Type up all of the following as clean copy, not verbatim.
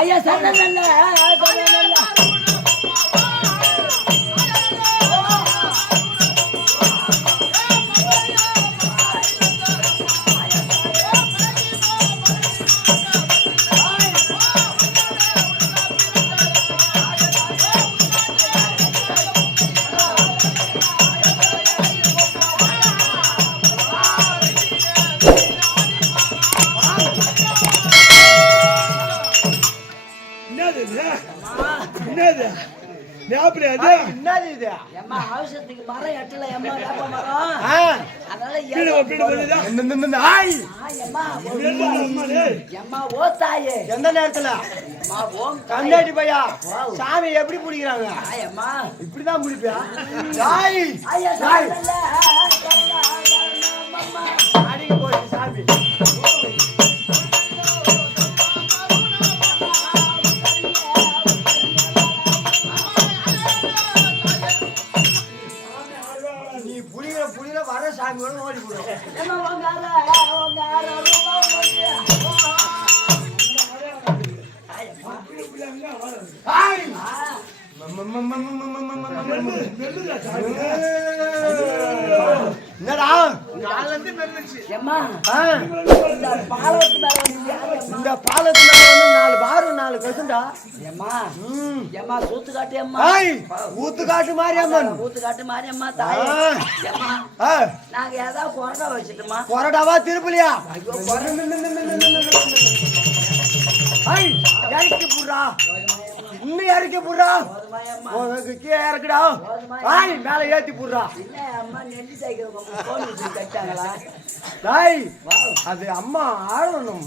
ஐயா சரண அவசரத்துக்கு மரம் எட்டல எம்மா வேப்ப மரம் அதனால எம்மா ஓ தாயே எந்த நேரத்துல கண்டாடி பையா சாமி எப்படி பிடிக்கிறாங்க இப்படிதான் பிடிப்பியா அடிக்க போய் சாமி வர சாமி ஓடி போடுவோம் இந்த பாலத்துல 4 பாரு 4 கசுண்டா ஊத்து காட்டு ஊத்து காட்டு மாரியம்மன் ஊத்து காட்டு மாரியம்மா தாய் நாங்க ஏதாவது கொரடா வச்சுட்டோமா கொரடாவா திருப்பலியா இறக்கி புடுறா இன்னும் இறக்கி புடுறா உனக்கு கீழே இறக்குடா மேல ஏத்தி புடுறா அது அம்மா ஆடணும்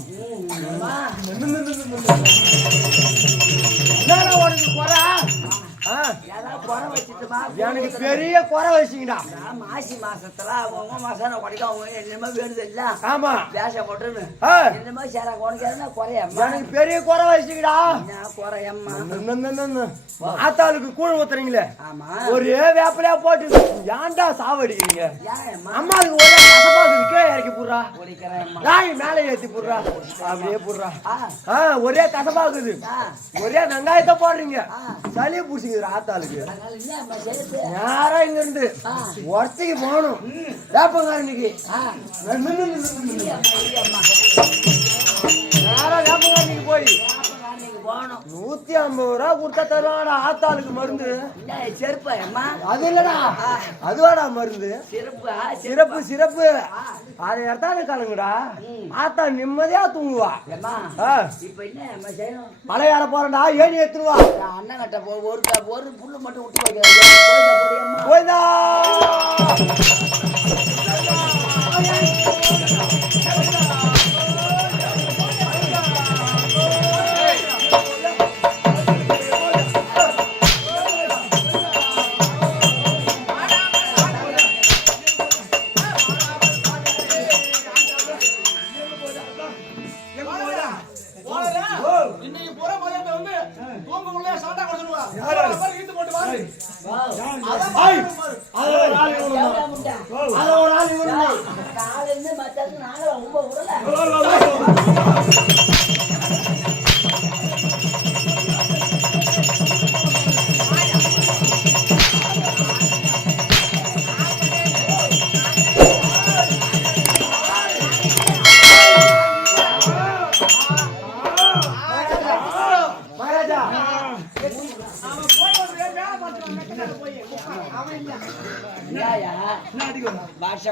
உனக்கு குறை எனக்கு பெரிய குறை வச்சிங்கடா மாசி மாசத்துல அவங்க மாசம் குறைக்க என்னமோ வேணுது இல்ல ஆமா பேச போட்டுன்னு என்னமோ சேர உனக்கு குறையா எனக்கு பெரிய குறை வச்சிங்கடா குறையம்மா ஆத்தாளுக்கு கூழ் ஊத்துறீங்களே ஒரே வேப்பலையா போட்டு ஏன்டா சாவடிக்கிறீங்க அம்மாவுக்கு ஒரே கசப்பாக்குது கீழே இறக்கி போடுறா மேலே ஏத்தி போடுறா அப்படியே போடுறா ஒரே கசப்பாக்குது ஒரே வெங்காயத்தை போடுறீங்க சளி பூசிக்குது ஆத்தாளுக்கு நேரா இங்க இருந்து ஒருத்திக்கு போகணும் வேப்பங்காரனுக்கு நேரா வேப்பங்காரனுக்கு போய் 150 ரூபா கொடுத்தா தருவாடா ஆத்தாளுக்கு மருந்து செருப்பு அது இல்லடா அதுவாடா மருந்து சிறப்பு சிறப்பு அதை எடுத்தானே கலங்குடா ஆத்தா நிம்மதியா தூங்குவா மலையாள போறா ஏணி எடுத்துருவா அண்ணன் கட்ட ஒரு புல்லு மட்டும் விட்டு போய்தா காலையில மச்சாக்கு நாங்க ரொம்ப விடல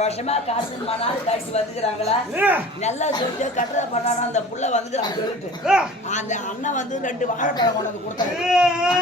வருஷமா காசு மணாலு கழிச்சு வந்துக்கிறாங்களா நல்லா சொல்லிட்டு கட்டுரை பண்ணாலும் அந்த புள்ள வந்துக்கிறான் சொல்லிட்டு அந்த அண்ணன் வந்து 2 வாழைப்பழம் கொண்டு வந்து கொடுத்தாரு